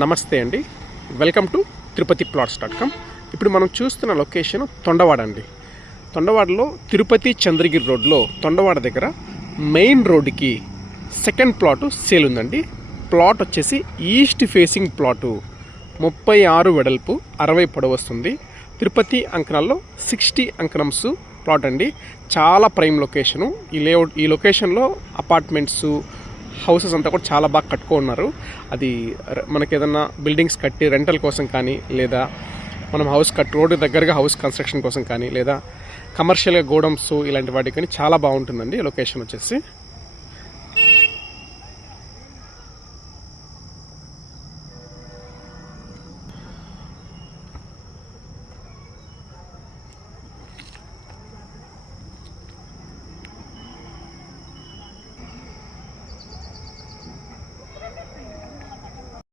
నమస్తే అండి. Welcome to Tirupati ప్లాట్స్.com. ఇప్పుడు మనం చూస్తున్న లొకేషన్ తొండవాడ అండి. తొండవాడలో తిరుపతి చంద్రగిరి రోడ్లో తొండవాడ దగ్గర మెయిన్ రోడ్డుకి సెకండ్ ప్లాటు సేల్ ఉందండి. ప్లాట్ వచ్చేసి ఈస్ట్ ఫేసింగ్ ప్లాటు, 36 వెడల్పు, 60 పొడవు వస్తుంది. తిరుపతి అంకణాల్లో 60 అంకణమ్స్ ప్లాట్ అండి. చాలా ప్రైమ్ లొకేషను. ఈ లొకేషన్లో అపార్ట్మెంట్స్, హౌసెస్ అంతా కూడా చాలా బాగా కట్టుకున్నారు. అది మనకి ఏదన్నా బిల్డింగ్స్ కట్టి రెంటల్ కోసం కానీ, లేదా మనం రోడ్డు దగ్గరగా హౌస్ కన్స్ట్రక్షన్ కోసం కానీ, లేదా కమర్షియల్గా గోడౌన్స్ ఇలాంటి వాటికి కానీ చాలా బాగుంటుందండి లొకేషన్ వచ్చేసి.